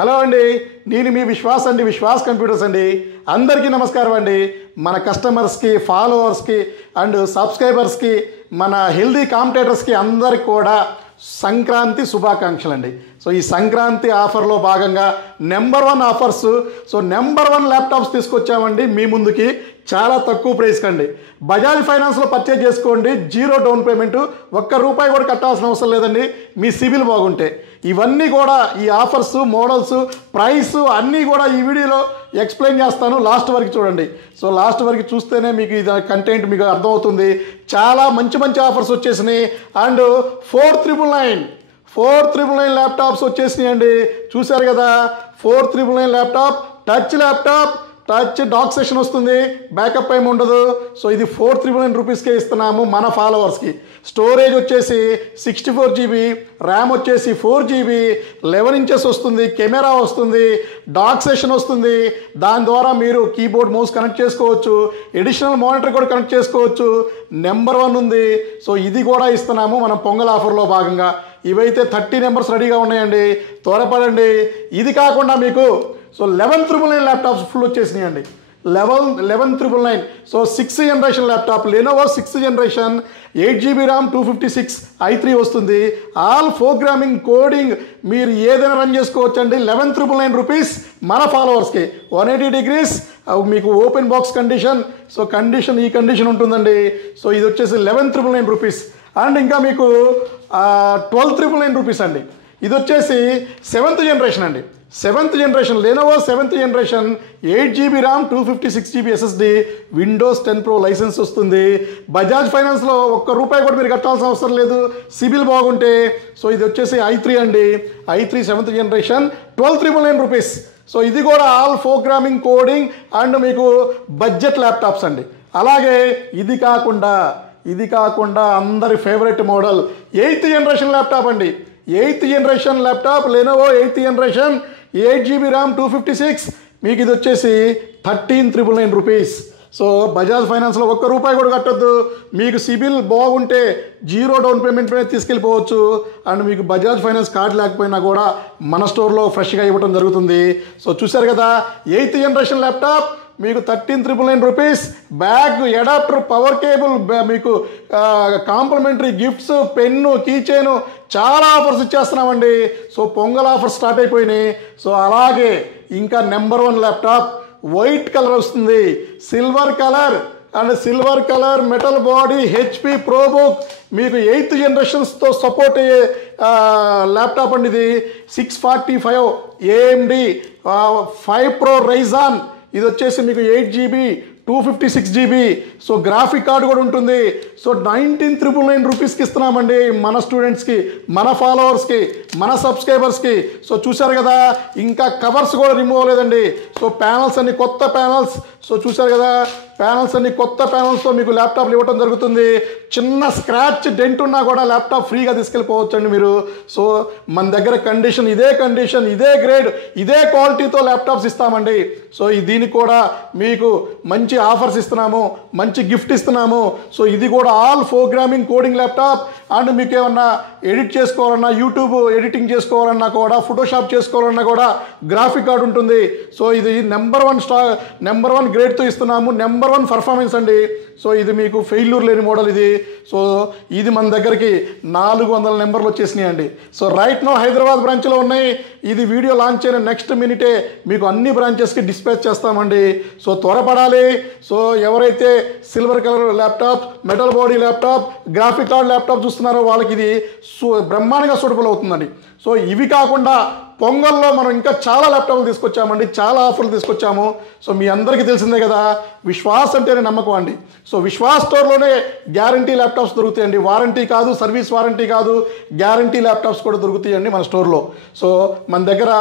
Hello అండి, నేను మీ విశ్వాస్ అండి, విశ్వాస్ కంప్యూటర్స్ అండి. అందరికీ నమస్కారం అండి. మన కస్టమర్స్కి, ఫాలోవర్స్కి అండ్ సబ్స్క్రైబర్స్కి, మన హెల్దీ కాంపిటేటర్స్కి అందరికి కూడా సంక్రాంతి శుభాకాంక్షలు అండి. సో ఈ సంక్రాంతి ఆఫర్లో భాగంగా number 1 offers, so number 1 laptops తీసుకొచ్చామండి మీ ముందుకి. చాలా తక్కువ ప్రైస్కి అండి. బజాజ్ ఫైనాన్స్లో పర్చేజ్ చేసుకోండి, 0 డౌన్ పేమెంట్, ₹1 కూడా కట్టాల్సిన అవసరం లేదండి మీ సిబిల్ బాగుంటే. ఇవన్నీ కూడా ఈ ఆఫర్స్, మోడల్స్, ప్రైస్ అన్నీ కూడా ఈ వీడియోలో ఎక్స్ప్లెయిన్ చేస్తాను. లాస్ట్ వరకు చూడండి. సో లాస్ట్ వరకు చూస్తేనే మీకు ఇది కంటెంట్ మీకు అర్థమవుతుంది. చాలా మంచి మంచి ఆఫర్స్ వచ్చేసినాయి. అండ్ 4999 ల్యాప్టాప్స్ వచ్చేసినాయి అండి. చూశారు కదా, 4999 ల్యాప్టాప్, టచ్ డాక్ సెషన్ వస్తుంది, బ్యాకప్ ఏమి ఉండదు. సో ఇది 4999 రూపీస్కే ఇస్తున్నాము మన ఫాలోవర్స్కి. స్టోరేజ్ వచ్చేసి 64 GB, ర్యామ్ వచ్చేసి 4 GB, 11 ఇంచెస్ వస్తుంది, కెమెరా వస్తుంది, డాక్ సెషన్ వస్తుంది. దాని ద్వారా మీరు కీబోర్డ్, మౌస్ కనెక్ట్ చేసుకోవచ్చు, ఎడిషనల్ మానిటర్ కూడా కనెక్ట్ చేసుకోవచ్చు. నెంబర్ 1 ఉంది. సో ఇది కూడా ఇస్తున్నాము మనం పొంగల్ ఆఫర్లో భాగంగా. ఇవైతే 30 నెంబర్స్ రెడీగా ఉన్నాయండి, త్వరపడండి. ఇది కాకుండా మీకు 11,999 ల్యాప్టాప్స్ ఫుల్ వచ్చేసినాయండి. 11,999. So 6th generation laptop, Lenovo 6th generation, 8 GB RAM, 256 i3 వస్తుంది. ఆల్ ప్రోగ్రామింగ్, కోడింగ్ మీరు ఏదైనా రన్ చేసుకోవచ్చు అండి. 11,999 రూపీస్ మన ఫాలోవర్స్కి. 180 degrees మీకు ఓపెన్ బాక్స్ కండిషన్. సో ఈ కండిషన్ ఉంటుందండి. సో ఇది వచ్చేసి 11,999 రూపీస్. అండ్ ఇంకా మీకు 12,999 రూపీస్ అండి. ఇది వచ్చేసి 7th జనరేషన్ అండి. 7th generation Lenovo 7th generation, 8 GB RAM, 256 GB SSD, Windows 10 Pro licence వస్తుంది. బజాజ్ ఫైనాన్స్లో ₹1 కూడా మీరు కట్టాల్సిన అవసరం లేదు సిబిల్ బాగుంటే. సో ఇది వచ్చేసి i3 అండి. i3 7th generation, 12,999 rupees. So ఇది కూడా ఆల్ ప్రోగ్రామింగ్, కోడింగ్ అండ్ మీకు బడ్జెట్ ల్యాప్టాప్స్ అండి. అలాగే ఇది కాకుండా అందరి favourite model 8th generation laptop అండి. 8th generation laptop, Lenovo 8th generation, 8 GB RAM, 256, మీకు ఇది వచ్చేసి 13,999 రూపీస్. సో బజాజ్ ఫైనాన్స్లో ₹1 కూడా కట్టొద్దు. మీకు సిబిల్ బాగుంటే 0 డౌన్ పేమెంట్ మీద తీసుకెళ్ళిపోవచ్చు. అండ్ మీకు బజాజ్ ఫైనాన్స్ కార్డు లేకపోయినా కూడా మన స్టోర్లో ఫ్రెష్గా ఇవ్వడం జరుగుతుంది. సో చూశారు కదా, 8th జనరేషన్ ల్యాప్టాప్ మీకు 13,999 rupees. Bag, adapter, power cable, మీకు complimentary gifts, pen, key chain, చాలా ఆఫర్స్ ఇచ్చేస్తున్నామండి. సో పొంగల్ ఆఫర్స్ స్టార్ట్ అయిపోయినాయి. సో అలాగే ఇంకా నెంబర్ 1 ల్యాప్టాప్ వైట్ కలర్ వస్తుంది, silver colour metal body, HP ProBook, మీకు 8th జనరేషన్స్తో సపోర్ట్ అయ్యే ల్యాప్టాప్ అండి. ఇది 645 AMD 5 Pro Ryzen. ఇది వచ్చేసి మీకు 8 GB, 256 GB. So graphic card కూడా ఉంటుంది. సో 19,999 రూపీస్కి ఇస్తున్నామండి మన స్టూడెంట్స్కి, మన ఫాలోవర్స్కి, మన సబ్స్క్రైబర్స్కి. సో చూశారు కదా, ఇంకా కవర్స్ కూడా రిమూవ్ అవ్వలేదండి. సో ప్యానల్స్ అన్ని కొత్త ప్యానల్స్. సో చూశారు కదా, ప్యానల్స్ అన్ని కొత్త ప్యానల్స్తో మీకు ల్యాప్టాప్లు ఇవ్వడం జరుగుతుంది. చిన్న స్క్రాచ్, డెంట్ ఉన్నా కూడా ల్యాప్టాప్ ఫ్రీగా తీసుకెళ్ళిపోవచ్చు అండి మీరు. సో మన దగ్గర ఇదే కండిషన్, ఇదే గ్రేడ్, ఇదే క్వాలిటీతో ల్యాప్టాప్స్ ఇస్తామండి. సో దీనికి కూడా మీకు మంచి ఆఫర్స్ ఇస్తున్నాము, మంచి గిఫ్ట్ ఇస్తున్నాము. సో ఇది కూడా all programming, coding laptop. And మీకు ఏమన్నా ఎడిట్ చేసుకోవాలన్నా, యూట్యూబ్ ఎడిటింగ్ చేసుకోవాలన్నా కూడా, ఫోటోషాప్ చేసుకోవాలన్నా కూడా గ్రాఫిక్ కార్డు ఉంటుంది. సో ఇది నెంబర్ 1 గ్రేడ్తో ఇస్తున్నాము. నెంబర్ 1 పర్ఫార్మెన్స్ అండి. సో ఇది మీకు ఫెయిల్యూర్ లేని మోడల్ ఇది. సో ఇది మన దగ్గరికి 400 నెంబర్లు వచ్చేసినాయండి. సో రైట్ నో హైదరాబాద్ బ్రాంచ్లో ఉన్నాయి. ఇది వీడియో లాంచ్ అయిన నెక్స్ట్ మినిటే మీకు అన్ని బ్రాంచెస్కి డిస్పాచ్ చేస్తామండి. సో త్వరపడాలి. సో ఎవరైతే silver colour laptop, metal body laptop, graphic card laptop చూస్తున్నారో వాళ్ళకి ఇది బ్రహ్మాండంగా సూటబుల్ అవుతుందండి. సో ఇవి కాకుండా పొంగల్లో మనం ఇంకా చాలా ల్యాప్టాప్లు తీసుకొచ్చామండి, చాలా ఆఫర్లు తీసుకొచ్చాము. సో మీ అందరికీ తెలిసిందే కదా, విశ్వాస్ అంటేనే నమ్మకం అండి. సో విశ్వాస్ స్టోర్లోనే గ్యారంటీ ల్యాప్టాప్స్ దొరుకుతాయండి. వారంటీ కాదు, సర్వీస్ వారంటీ కాదు, గ్యారంటీ ల్యాప్టాప్స్ కూడా దొరుకుతాయండి మన స్టోర్లో. సో మన దగ్గర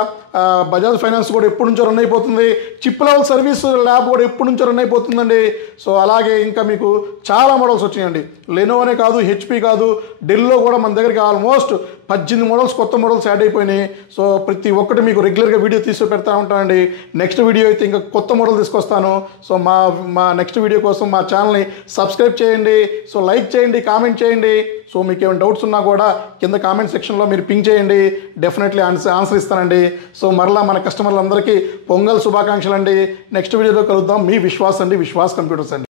బజాజ్ ఫైనాన్స్ కూడా ఎప్పటి నుంచో రన్ అయిపోతుంది. చిప్ లెవెల్ సర్వీస్ ల్యాబ్ కూడా ఎప్పటి నుంచో రన్ అయిపోతుందండి. సో అలాగే ఇంకా మీకు చాలా మోడల్స్ వచ్చినాయండి. లెనోవోనే కాదు, HP కాదు, డెల్లో కూడా మన దగ్గరికి ఆల్మోస్ట్ 18 మోడల్స్, కొత్త మోడల్స్ యాడ్ అయిపోయినాయి. సో ప్రతి ఒక్కటి మీకు రెగ్యులర్గా వీడియో తీసి పెడతా ఉంటానండి. నెక్స్ట్ వీడియో అయితే ఇంకా కొత్త మోడల్ తీసుకొస్తాను. సో మా నెక్స్ట్ వీడియో కోసం మా ఛానల్ని సబ్స్క్రైబ్ చేయండి. సో లైక్ చేయండి, కామెంట్ చేయండి. సో మీకు ఏమైనా డౌట్స్ ఉన్నా కూడా కింద కామెంట్ సెక్షన్లో మీరు పింక్ చేయండి. డెఫినెట్లీ ఆన్సర్ ఇస్తానండి. సో మరలా మన కస్టమర్లందరికీ పొంగల్ శుభాకాంక్షలు అండి. నెక్స్ట్ వీడియోలో కలుద్దాం. మీ విశ్వాస్ అండి, విశ్వాస్ కంప్యూటర్స్ అండి.